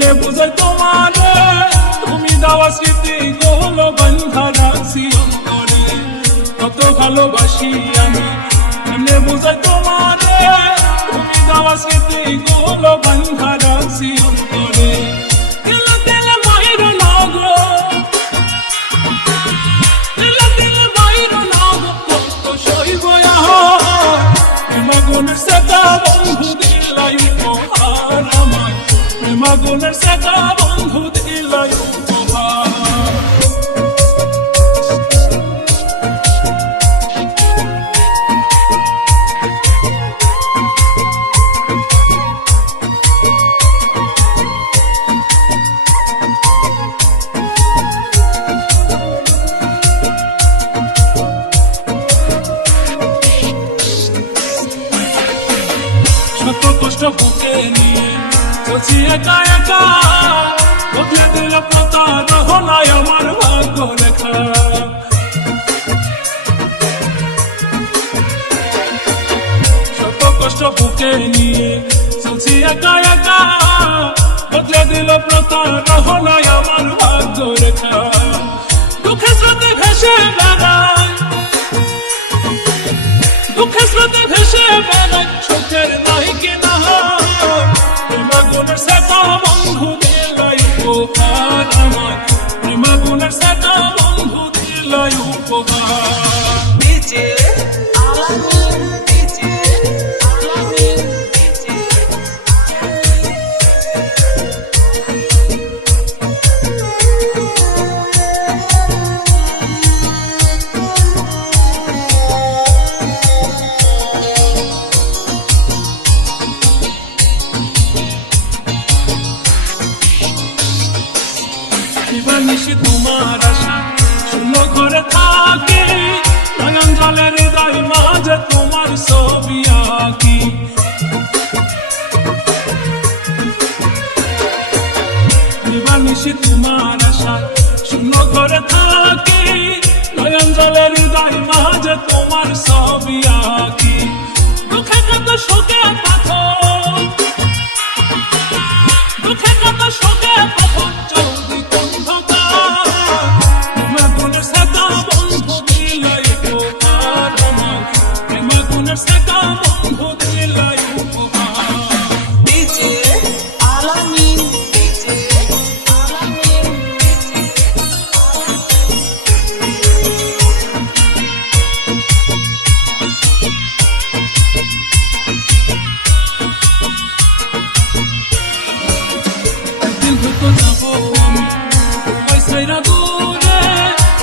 কেমনে বুঝাই তোমারে তুমি দেওয়া স্মৃতি গুলো বান্ধা রাখছি অন্তরে কত ভালোবাসি আমি কেমনে বুঝাই তোমারে তুমি দেওয়া স্মৃতি গুলো বান্ধা রাখছি অন্তরে দিলে দিলে মাইর লাগো দিলে দিলে মাইর লাগো কত সইব প্রেমাগুনের সেটা বন্ধু দিলাই উপহার আমায় প্রেমাগুনের সেটা বন্ধু দিলাই উপহার শত কষ্ট বুকে নিয়ে চলছি একা একা বদলে দিল প্রতারণায় আমার ভাগ্য লেখা শত কষ্ট বুকে নিয়ে চলছি একা একা বদলে দিল প্রতারণায় আমার ভাগ্য লেখা দুঃখের স্রোতে ভেসে বেড়ায় দুঃখের স্রোতে ভেসে বেড়ায় সুখের নাই কেনা প্রেমাগুনের সেটা বন্ধু দিলাই উপহার আমায় প্রেমাগুনের সেটা বন্ধু দিলাই উপহার নিশি তোমার আশা শূন্য ঘরে থাকি নয়ন জলের হৃদয় মাঝে তোমার ছবি আঁকি নিশি তোমার আশা শূন্য ঘরে থাকি নয়ন জলের হৃদয় মাঝে তোমার ছবি আঁকি দুঃখে কত শোকে পাথর দুঃখে কত শোকে পাথর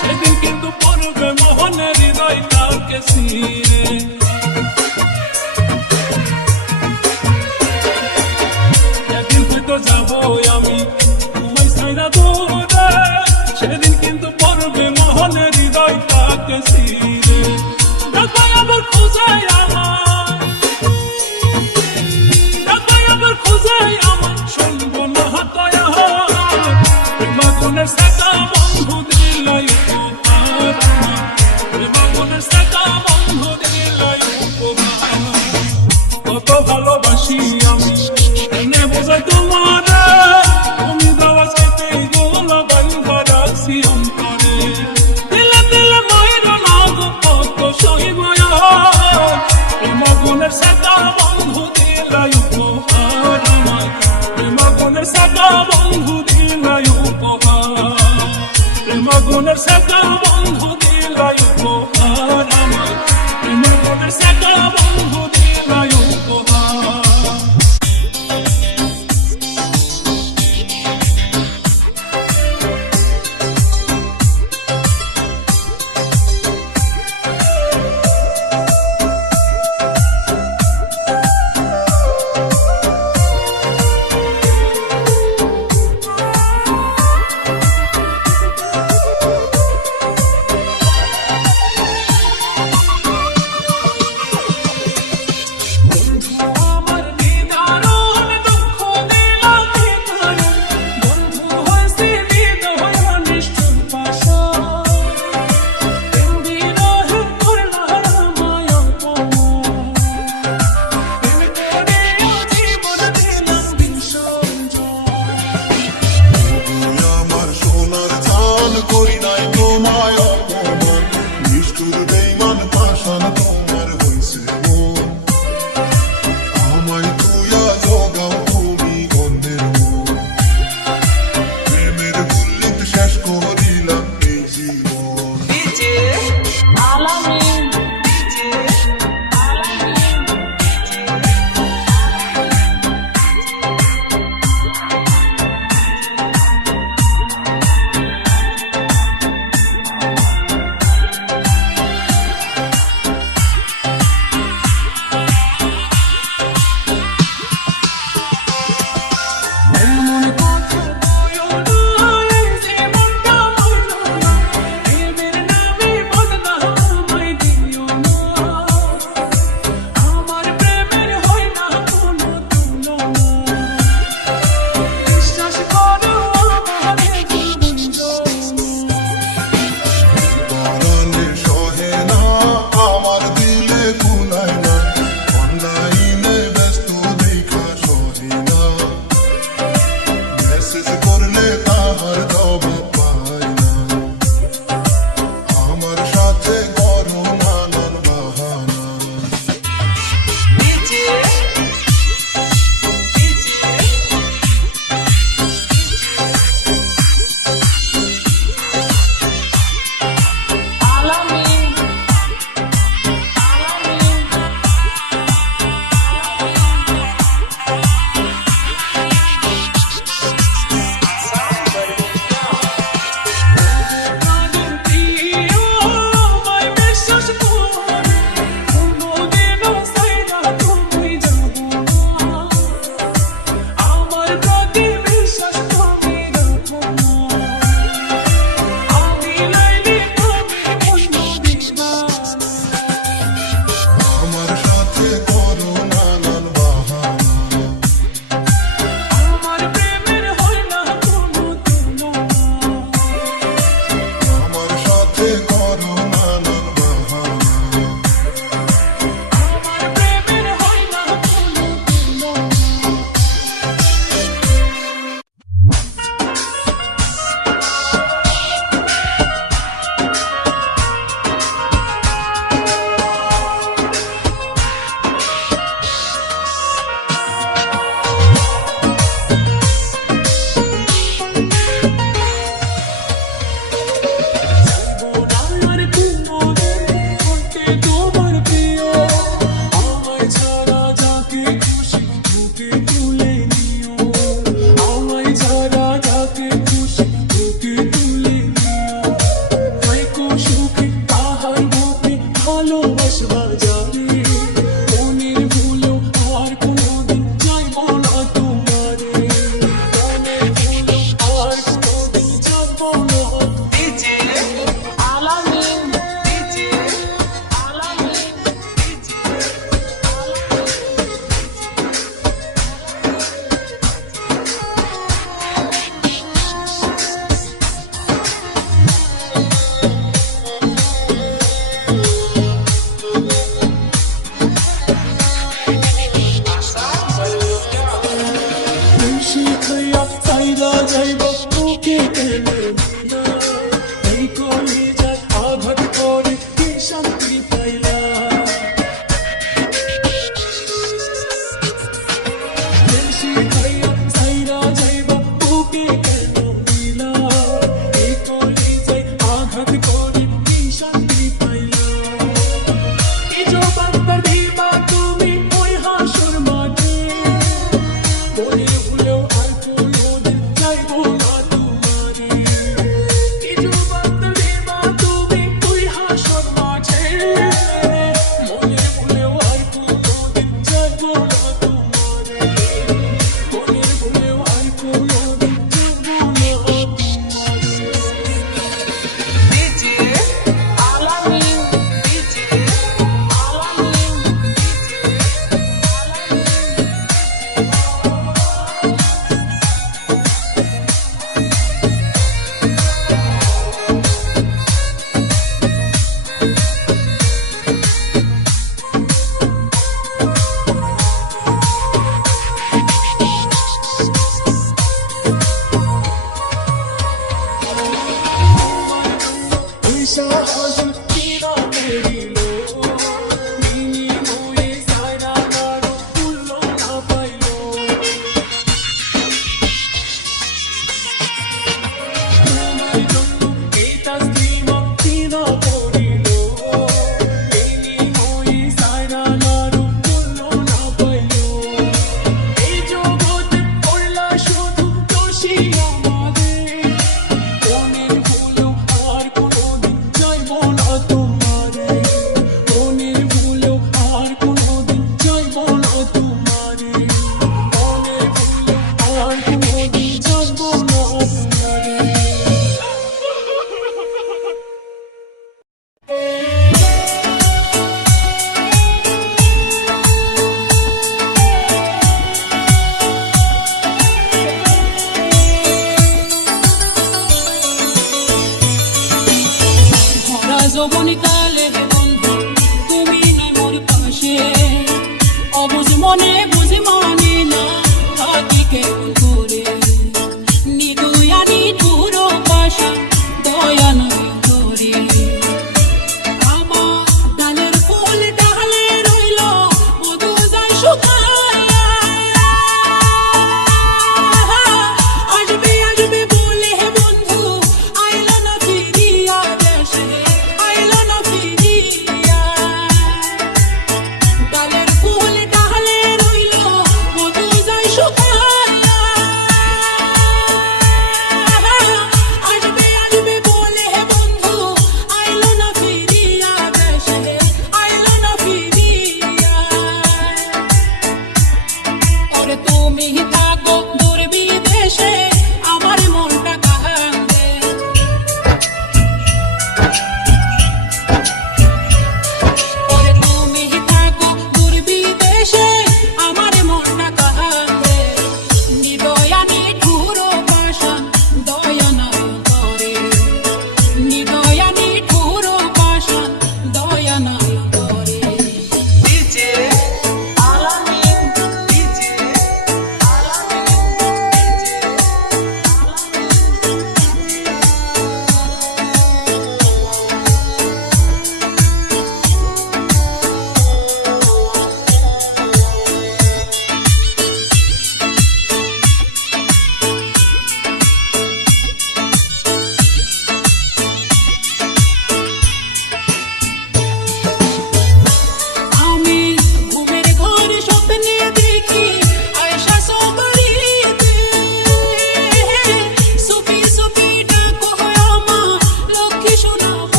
সেদিন কিন্তু পড়বে মোহনের হৃদয় কাউকে ছিঁড়ে একদিন হয়তো যাবো আমি তোমায় ছাইরা দূরে সেদিন কিন্তু পড়বে মোহনের হৃদয় কাউকে ছিঁড়ে দেখো আবার খুঁজে আমার দেখো আবার খুঁজে আমার শুনবো না হতায়া প্রেমাগুনের সেটা বন্ধু দিলাই উপহার প্রেমাগুনের সেটা বন্ধু দিলাই to the day